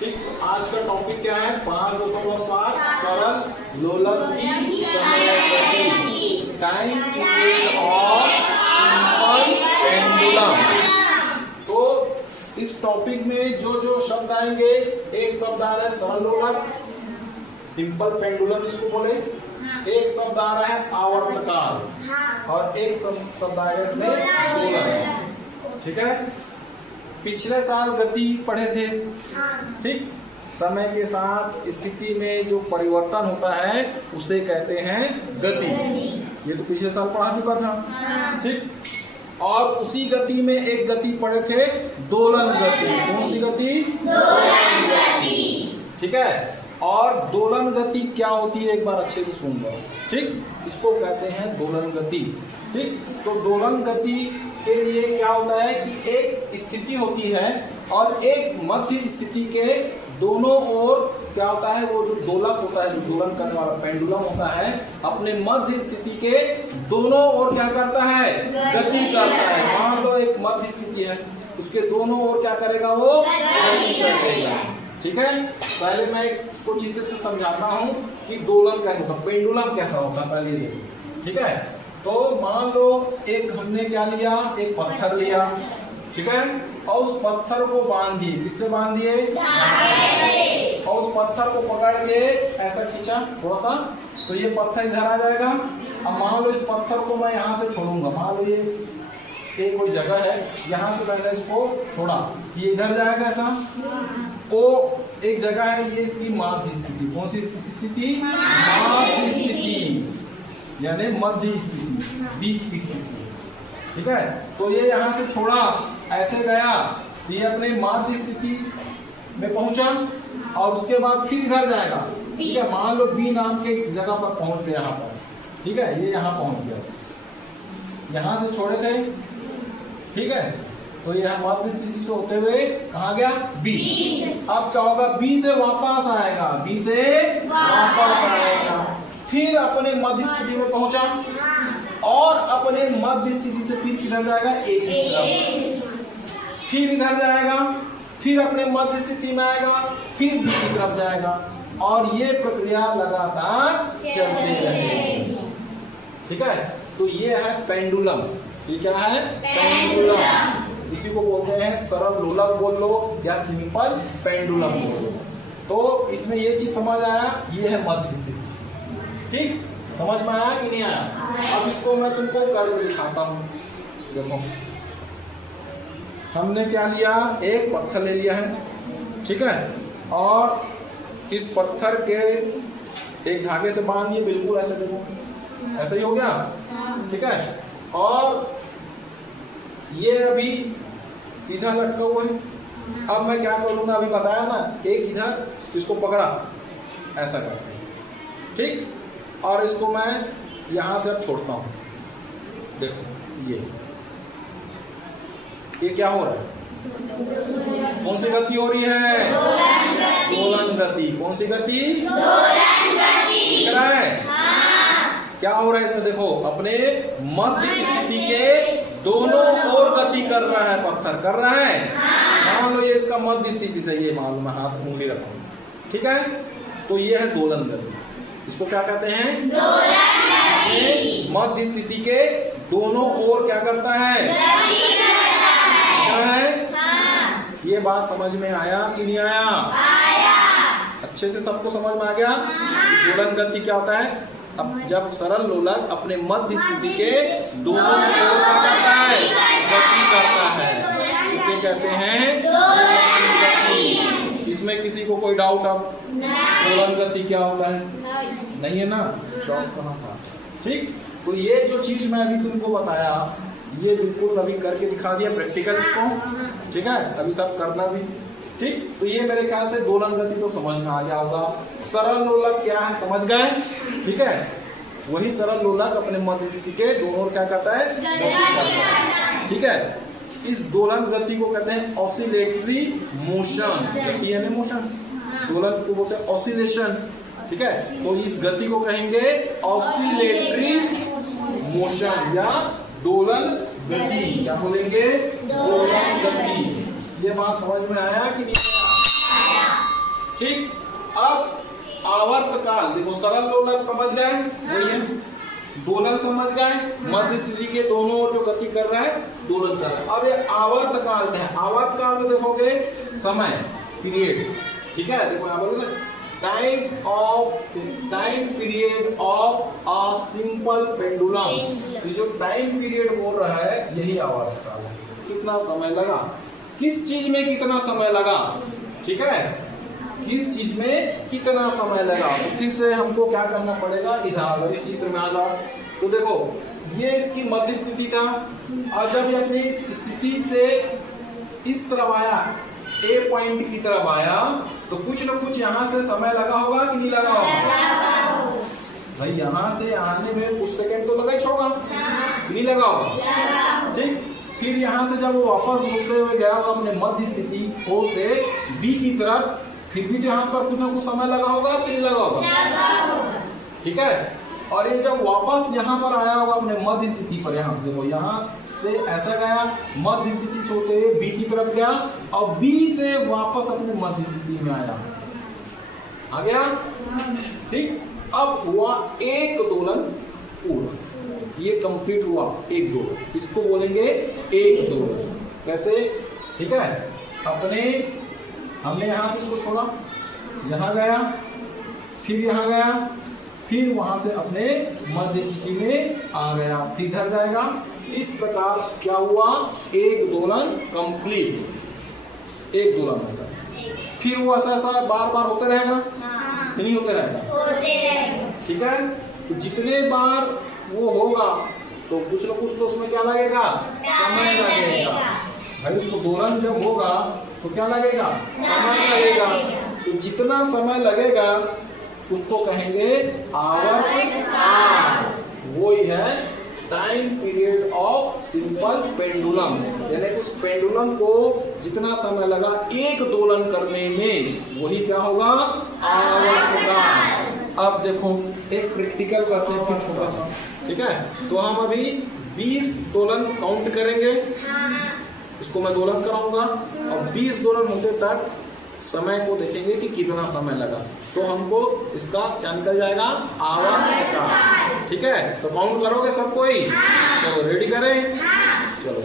ठीक, तो आज का टॉपिक क्या है? 5.7 सरल लोलक की समय गति, टाइम पीरियड और सिंपल पेंडुलम। तो इस टॉपिक में जो जो शब्द आएंगे, एक शब्द आ रहा है सरल लोलक, सिंपल पेंडुलम इसको बोले, एक शब्द आ रहा है आवर्तकाल और एक शब्द आ रहा है इसमें दोलक। ठीक है, पिछले साल गति पढ़े थे। ठीक, समय के साथ स्थिति में जो परिवर्तन होता है उसे कहते हैं गति। ये तो पिछले साल पढ़ा चुका था। ठीक, और उसी गति में एक गति पढ़े थे दोलन गति। कौन सी गति? दोलन गति। ठीक है, और दोलन गति क्या होती है एक बार अच्छे से सुन लो। ठीक, इसको कहते हैं दोलन गति। ठीक, तो दोलन गति के लिए क्या होता है कि एक स्थिति होती है और एक मध्य स्थिति के दोनों ओर क्या होता है, वो जो दोलक होता है, जो दोलन करने वाला पेंडुलम होता है, अपने मध्य स्थिति के दोनों ओर क्या करता है? गति करता है। मान लो एक मध्य स्थिति है, उसके दोनों ओर क्या करेगा? वो गति करेगा। ठीक है, पहले मैं इसको चित्र से समझाता हूँ कि दोलन कैसा होता है, पेंडुलम कैसा होता है, पहले देखो। ठीक है, तो मान लो एक हमने क्या लिया, एक पत्थर लिया। ठीक है, और उस पत्थर को बांध दिए। किससे बांध दिए? और उस पत्थर को पकड़ के ऐसा खींचा थोड़ा सा, तो ये पत्थर इधर आ जाएगा। अब मान लो इस पत्थर को मैं यहाँ से छोड़ूंगा, मान लो ये कोई जगह है, यहाँ से मैंने इसको छोड़ा, ये इधर जाएगा ऐसा। वो एक जगह है, ये इसकी माध्य स्थिति। कौन सी स्थिति? माध्य स्थिति, यानी मध्य स्थिति, बीच की स्थिति। ठीक है, तो ये यहाँ से छोड़ा, ऐसे गया, ये अपने माध्य स्थिति में पहुंचा और उसके बाद फिर इधर जाएगा। ठीक है, मान लो बी नाम के जगह पर पहुंच गया यहाँ पर। ठीक है, ये यहाँ पहुंच गया, यहाँ से छोड़े थे। ठीक है, तो यह मध्य स्थिति से होते हुए कहाँ गया? बी। अब क्या होगा? बी से वापस आएगा, बी से वापस आएगा, फिर अपने मध्य स्थिति में पहुंचा और अपने मध्य स्थिति से फिर किधर जाएगा? ए की तरफ, फिर इधर जाएगा, फिर अपने मध्य स्थिति में आएगा, फिर बी की तरफ जाएगा, और ये प्रक्रिया लगातार चलती रहेगी। ठीक है, तो ये है पेंडुलम। ये क्या है? पेंडुलम। इसी को बोलते हैं सरल लोलक बोल लो या सिंपल पेंडुलम बोल लो। तो इसमें ये चीज समझ आया, ये है मध्य स्थिति। ठीक, समझ में आया कि नहीं आया? अब इसको मैं तुमको करके दिखाता हूँ। देखो, हमने क्या लिया, एक पत्थर ले लिया है। ठीक है, और इस पत्थर के एक धागे से बांध दिए, बिल्कुल ऐसे। देखो, ऐसे ही हो गया। ठीक है, और ये अभी सीधा लटका हुआ है। अब मैं क्या करूंगा, अभी बताया ना, एक इधर इसको पकड़ा ऐसा करके। ठीक, और इसको मैं यहां से अब छोड़ता हूं। देखो, ये क्या हो रहा है? कौन सी गति हो रही है? दोलन गति। कौन सी गति? दोलन गति। दिख रहा है? क्या हो रहा है इसमें? देखो, अपने मध्य स्थिति के दोनों ओर गति कर रहा है, पत्थर कर रहा है। मान लो ये इसका मध्य स्थिति था, ये मान लो मैं हाथ उंगली रखा। ठीक है, तो ये है दोलन गति। इसको क्या कहते हैं? दोलन गति। मध्य स्थिति के दोनों ओर क्या करता है? गति करता है। हाँ। ये बात समझ में आया कि नहीं आया? आया। अच्छे से सबको समझ में आ गया? दोलन गति क्या होता है? अब जब सरल लोलक अपने मध्य स्थिति के दोनों ओर क्या करता है? गति करता है, इसे कहते हैं दोलन गति। इसमें किसी को कोई डाउट? अब दोलन गति क्या होता है? नहीं है ना? चौक कहाँ था? ठीक, तो ये जो चीज मैं अभी तुमको बताया, ये बिल्कुल अभी करके दिखा दिया प्रैक्टिकल इसको। ठीक है, अभी सब करना भी। ठीक, तो ये मेरे ख्याल से दोलन गति तो समझ में आ गया होगा। सरल लोलक क्या है समझ गए? ठीक है, वही सरल लोलक अपने मध्य स्थिति के दोनों ओर क्या करता है? गति करता है। ठीक है, इस दोलन गति को कहते हैं ऑसिलेटरी मोशन। गति यानी मोशन, दोलन को बोलते हैं ऑसिलेशन। ठीक है, तो इस गति को कहेंगे ऑसिलेटरी मोशन या दोलन गति। क्या बोलेंगे? दोलन गति। ये बात समझ में आया कि नहीं आया? तो सरल लोलक समझ गए, वही है। दोलन समझ गए, मध्य स्थिति के दोनों ओर जो गति कर रहा है दोलन कर रहा है। अब ये आवर्त काल है। आवर्त काल में देखोगे समय पीरियड, ठीक है। देखो यहाँ पर time period of a simple pendulum. ये जो टाइम पीरियड बोल रहा है यही आवर्त काल है। कितना समय लगा, किस चीज में कितना समय लगा, ठीक है, किस चीज में कितना समय लगा। तो फिर से हमको क्या करना पड़ेगा, इधर इस चित्र में आ जाओ। तो देखो ये इसकी मध्य स्थिति था, और जब ये अपनी इस स्थिति से इस तरफ आया, ए पॉइंट की तरफ आया, तो कुछ न कुछ यहाँ से समय लगा होगा कि नहीं लगा होगा भाई। यहाँ से आने में कुछ सेकंड तो लगा ही होगा, नहीं लगा होगा, ठीक। फिर यहाँ से जब वो वापस होते हुए गया होगा अपने मध्य स्थिति ओ से बी की तरफ, फिर भी यहाँ पर कुछ ना कुछ समय लगा होगा कि नहीं लगा होगा, ठीक है। और ये जब वापस यहाँ पर आया होगा अपने मध्य स्थिति पर, यहाँ से देखो यहाँ से ऐसा गया, मध्य स्थिति से होते हुए बी की तरफ गया, और बी से वापस अपने मध्य स्थिति में आया, आ गया, ठीक। अब हुआ एक दोलन पूरा, ये कंप्लीट हुआ एक दोलन, इसको बोलेंगे एक दोलन। कैसे, ठीक है। हमने यहाँ से इसको छोड़ा, यहाँ गया, फिर यहाँ गया, फिर वहां से अपने मध्य स्थिति में आ गया, फिर इधर जाएगा। इस प्रकार क्या हुआ, एक दोलन कंप्लीट, एक दोलन होगा। फिर वो ऐसा बार बार होते रहेगा, नहीं होते रहेगा, ठीक है। तो जितने बार वो होगा तो कुछ ना कुछ तो उसमें क्या लगेगा, समय लगेगा भाई। उसको दोलन जब होगा तो क्या लगेगा, समय लगेगा। तो जितना समय लगेगा उसको कहेंगे आवर्त काल, वो ही है time period of simple pendulum. यानी उस पेंडुलम को जितना समय लगा एक दोलन करने में, वही क्या होगा, आवर्त काल। अब देखो एक प्रैक्टिकल करते हैं फिर छोटा सा, ठीक है। तो हम अभी 20 दोलन काउंट करेंगे, इसको मैं दोलन कराऊंगा, और 20 दोलन होते तक समय को देखेंगे कि कितना समय लगा। तो हमको इसका क्या निकल जाएगा, आवर्त काल, ठीक है। तो काउंट करोगे सब कोई, चलो रेडी करें, चलो।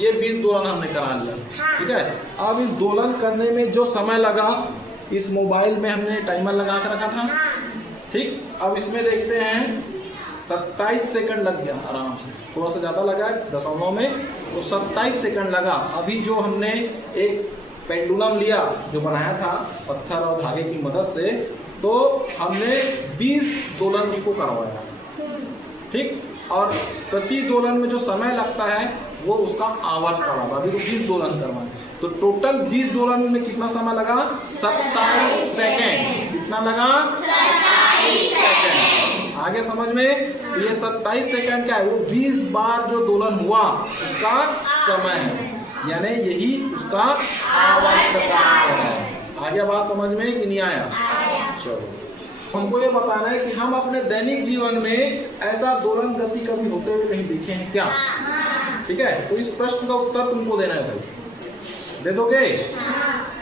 ये 20 दोलन हमने करा लिया, ठीक है। अब इस दोलन करने में जो समय लगा, इस मोबाइल में हमने टाइमर लगा कर रखा था, ठीक। अब इसमें देखते हैं 27 सेकंड लग गया आराम से, थोड़ा सा ज़्यादा लगा दशमलव में, तो 27 सेकंड लगा। अभी जो हमने एक पेंडुलम लिया जो बनाया था पत्थर और धागे की मदद से, तो हमने 20 दोलन उसको करवाया, ठीक। और प्रति दोलन में जो समय लगता है वो उसका आवर्त काल था। अभी तो 20 दोलन करवाए, तो टोटल 20 दोलन में कितना समय लगा, 27 सेकंड। कितना लगा, 27 सेकंड। आगे समझ में, ये 27 सेकंड क्या है, वो 20 बार जो दोलन हुआ उसका समय है, यानी यही उसका आवर्त काल है। आगे बात समझ में कि नहीं आया, चलो। हमको ये बताना है कि हम अपने दैनिक जीवन में ऐसा दोलन गति कभी होते हुए कहीं देखे हैं क्या, ठीक है। तो इस प्रश्न का उत्तर तुमको देना है भाई, दे दोगे?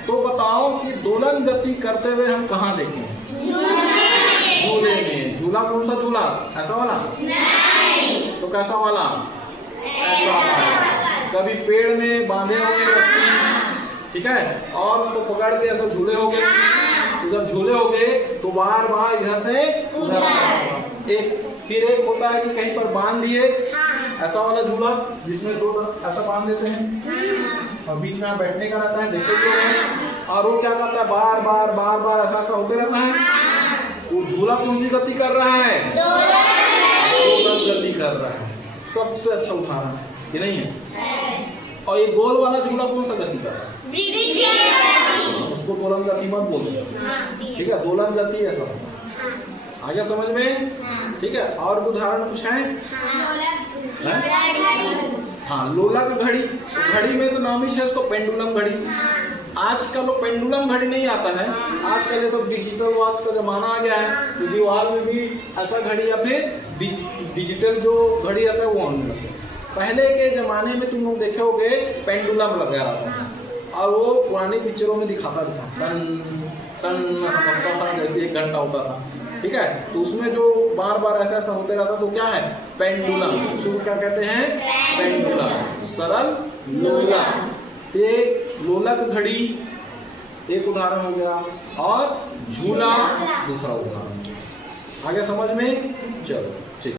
तो बताओ कि दोलन गति करते हुए हम कहाँ देखे हैं? झूले में। झूला कौन सा झूला, ऐसा वाला? नहीं। तो कैसा वाला? ऐसा वाला। कभी पेड़ में बांधे होंगे रस्सी, ठीक है, और उसको पकड़ के ऐसा झूले होंगे। तो जब झूले होंगे तो बार बार इधर से उधर। एक फिर एक होता है कि कहीं पर बांध दिए, ऐसा वाला झूला जिसमें दो ऐसा बांध देते हैं और बीच में बैठने का रहता है, देखे। और वो क्या करता है, बार बार बार बार ऐसा ऐसा होते रहता है। वो झूला कौन सी गति कर रहा है? दोलन गति कर रहा है। सबसे अच्छा उदाहरण है कि नहीं है? और ये गोल वाला झूला कौन सा गति कर रहा है? उसको दोलन गति मत बोलते, ठीक है। दोलन गति ऐसा होता है, आ गया समझ में? ठीक है, और उदाहरण कुछ है? हाँ, लोलक घड़ी। घड़ी में तो नाम ही है उसको पेंडुलम घड़ी। आजकल वो पेंडुलम घड़ी नहीं आता है, आजकल ये सब डिजिटल वॉच का जमाना आ गया है, तो दीवार में भी ऐसा घड़ी या फिर डिजिटल जो घड़ी आता है वो होने लगे। पहले के जमाने में तुम लोग देखे होगे पेंडुलम लगा रहता था और वो पुरानी पिक्चरों में दिखाता था, टन टन समझता था जैसे 1 घंटा होता था। ठीक है, तो उसमें जो बार बार ऐसा ऐसा होते रहता तो क्या है? पेंडुलम। उसको क्या कहते हैं? पेंडुलम। सरल लोलक। ये लोलक घड़ी एक उदाहरण हो गया और झूला दूसरा उदाहरण। आगे समझ में? चलो।